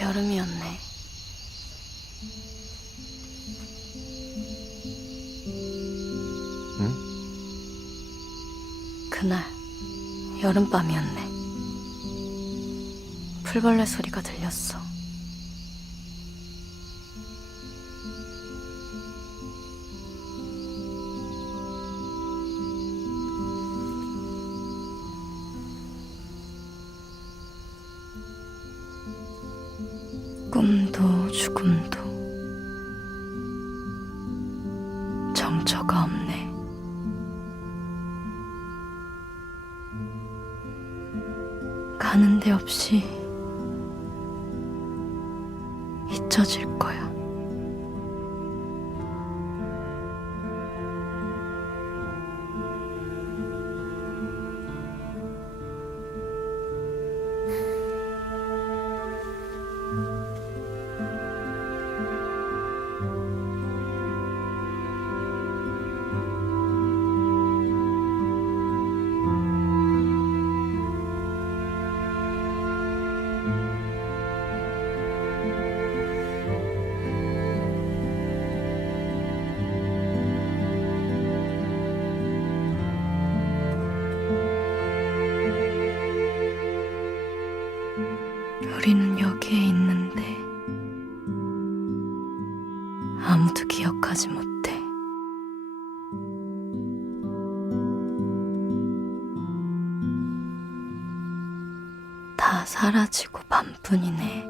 여름이었네. 응? 그날 여름밤이었네. 풀벌레 소리가 들렸어. 가는 데 없이 잊혀질 거야. 우리는 여기에 있는데 아무도 기억하지 못해. 다 사라지고 밤뿐이네.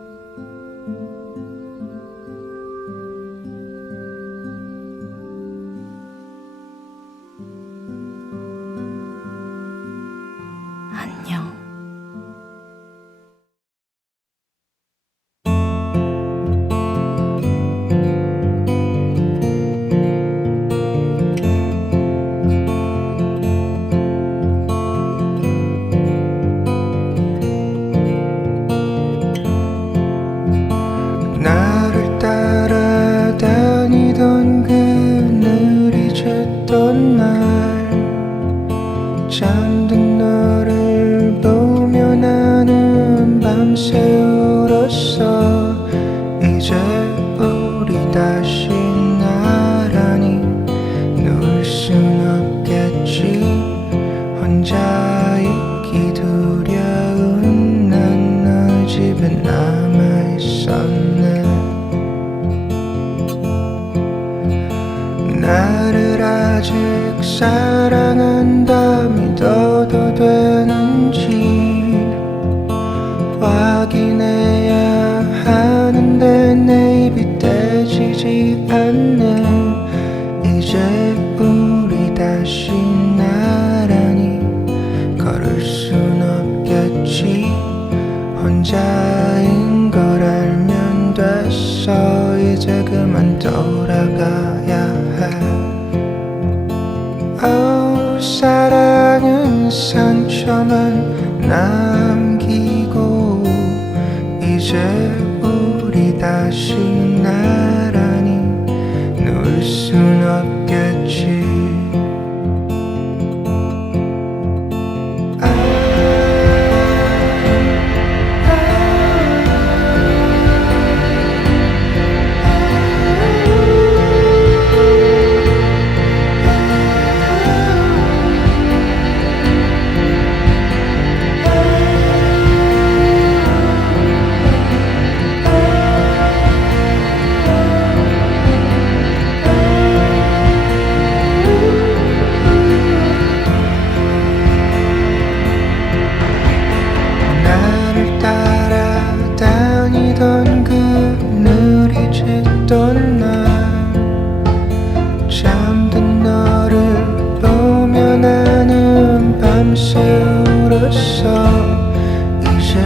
留的伤，你是？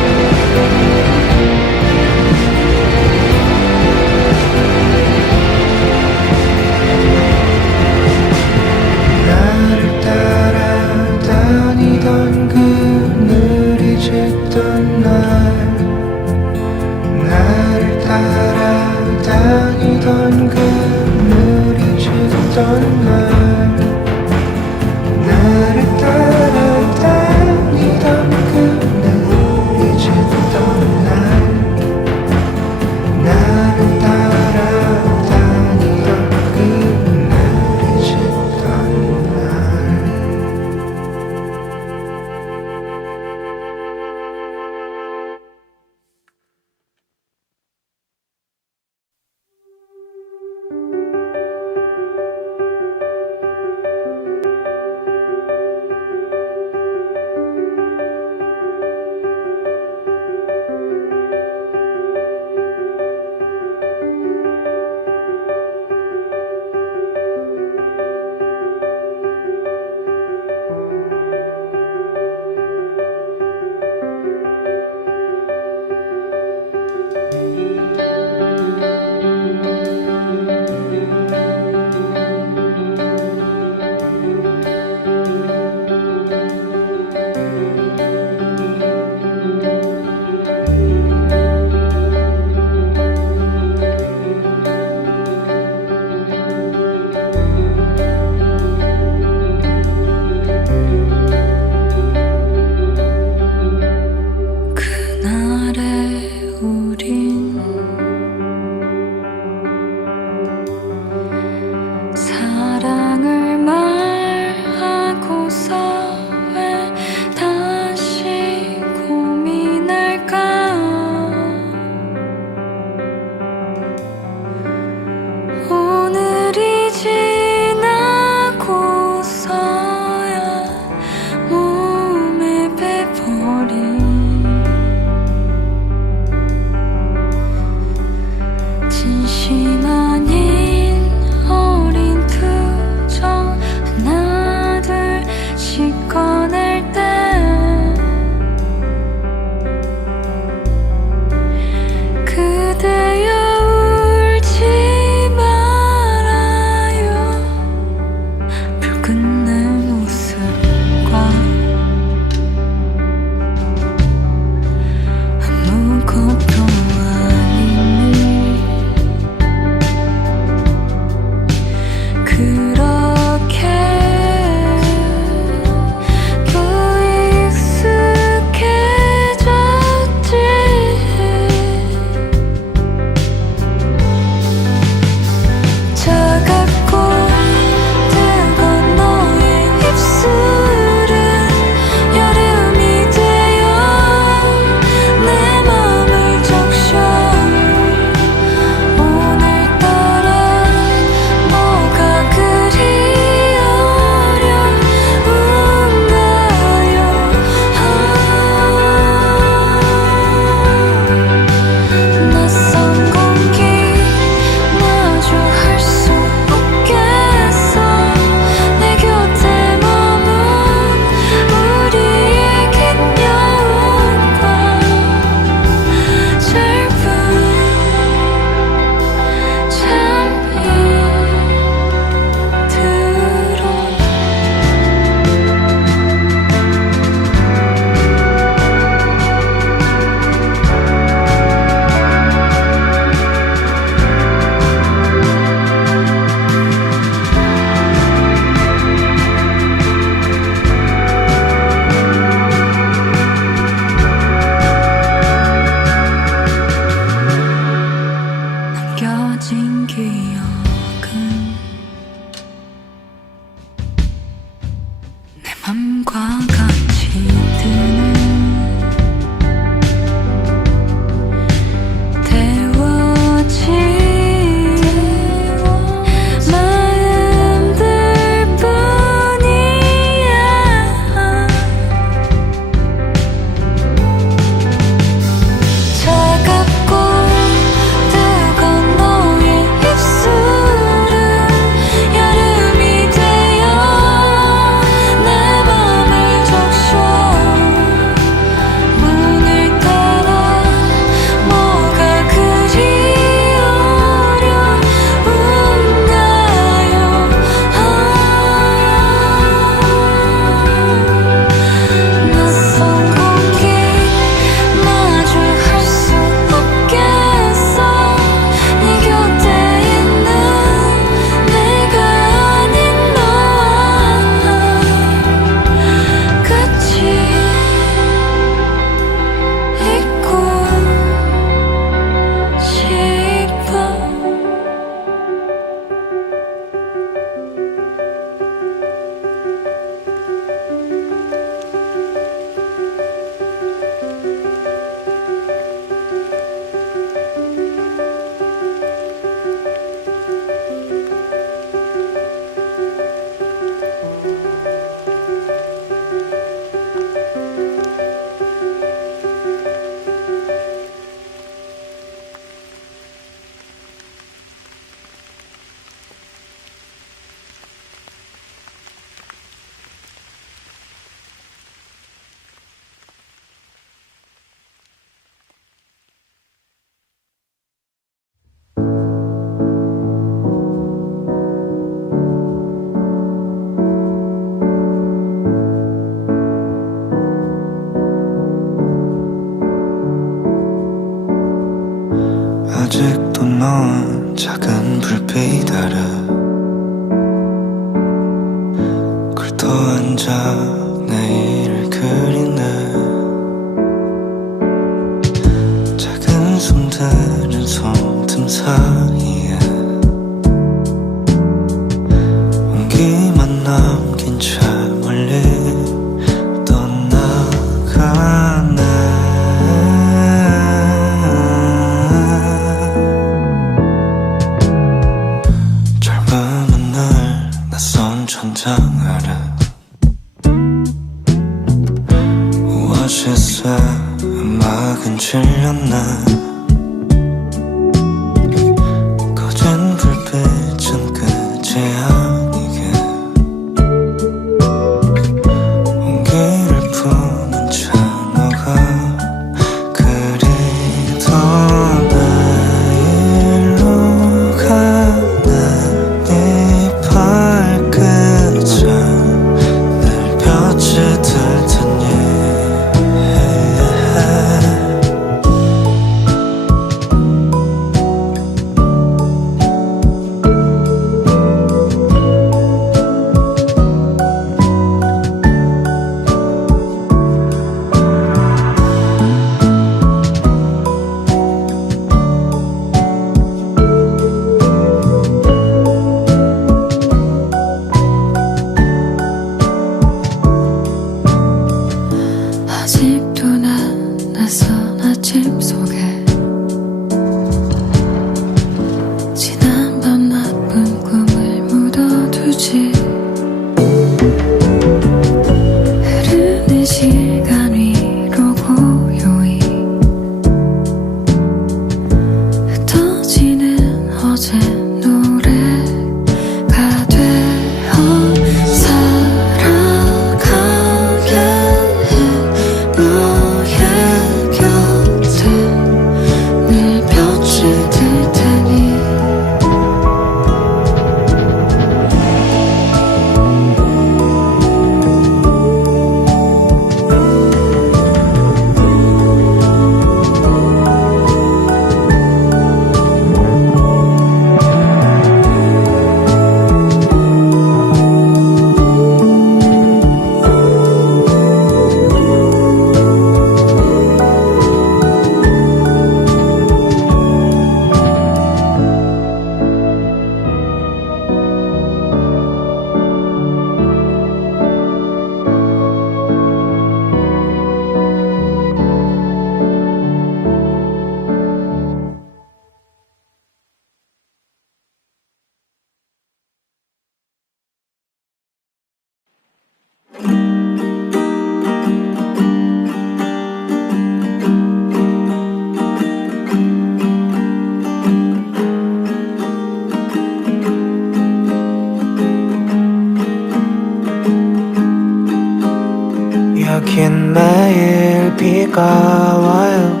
와요.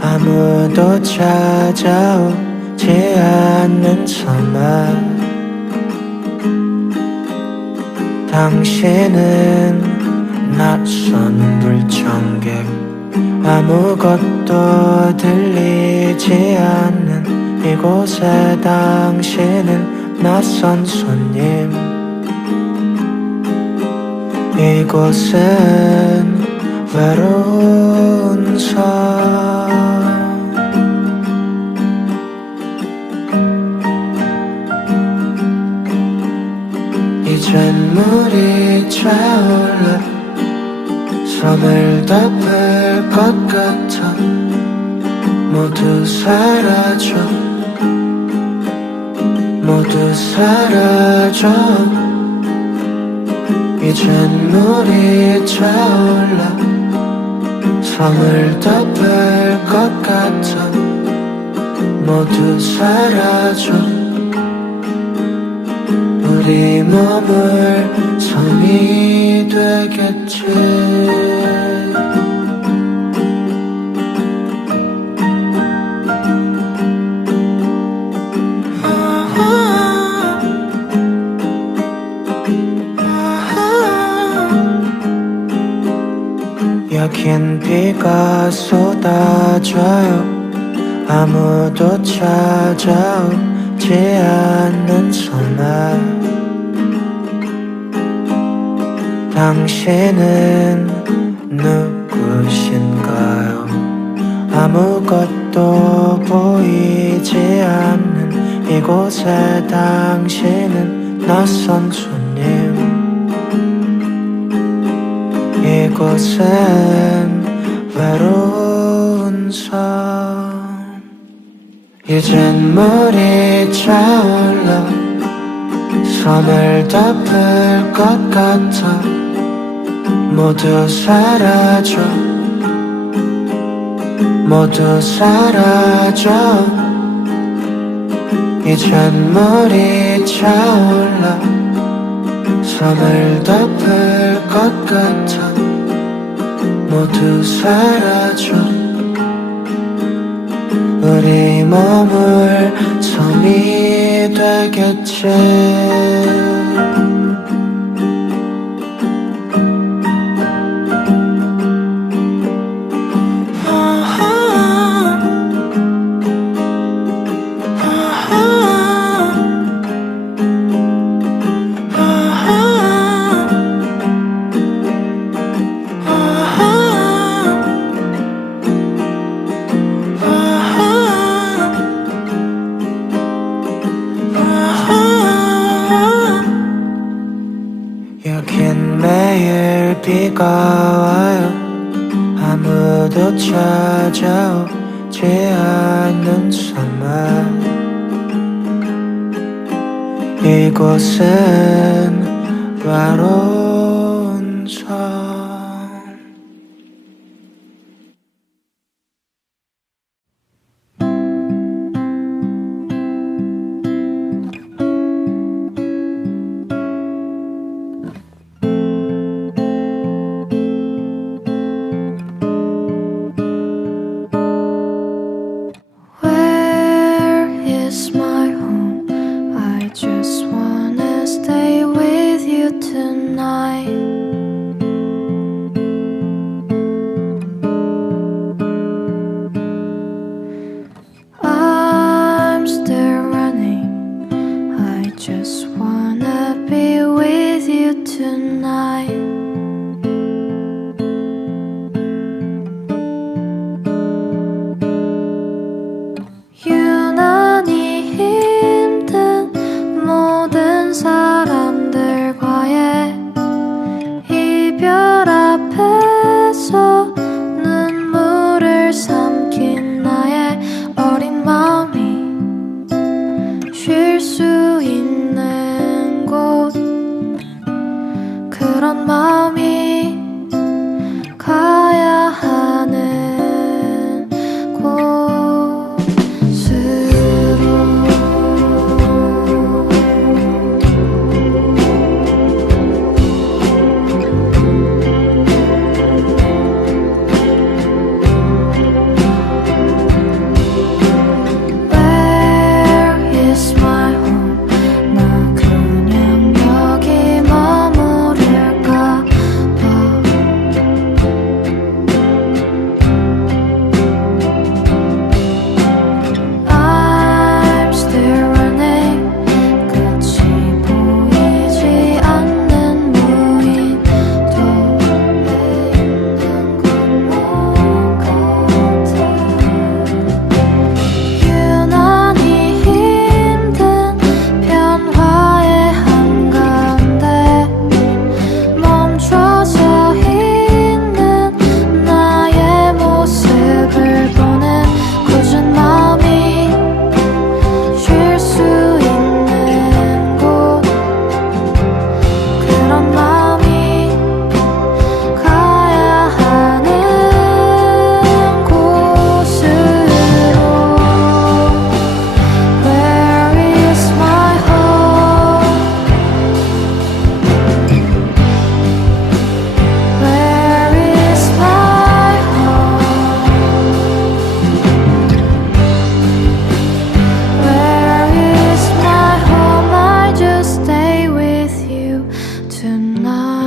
아무도 찾아오지 않는 섬에 당신은 낯선 불청객. 아무것도 들리지 않는 이곳에 당신은 낯선 손님. 이곳은 외로운 섬 이젠 물이 차올라 섬을 덮을 것 같아 모두 사라져 모두 사라져. 이젠 물이 차올라 섬을 덮을 것 같아. 모두 사라져. 우리 머물 섬이 되겠지 비가 쏟아져요. 아무도 찾아오지 않는 소나 당신은 누구신가요? 아무것도 보이지 않는 이곳에 당신은 낯선 손님. 이곳은 외로운 섬 이젠 물이 차올라 섬을 덮을 것 같아 모두 사라져. 모두 사라져. 이젠 물이 차올라 섬을 덮을 것 같아 모두 사라져. 우리 몸을 섬이 되겠지 night. 나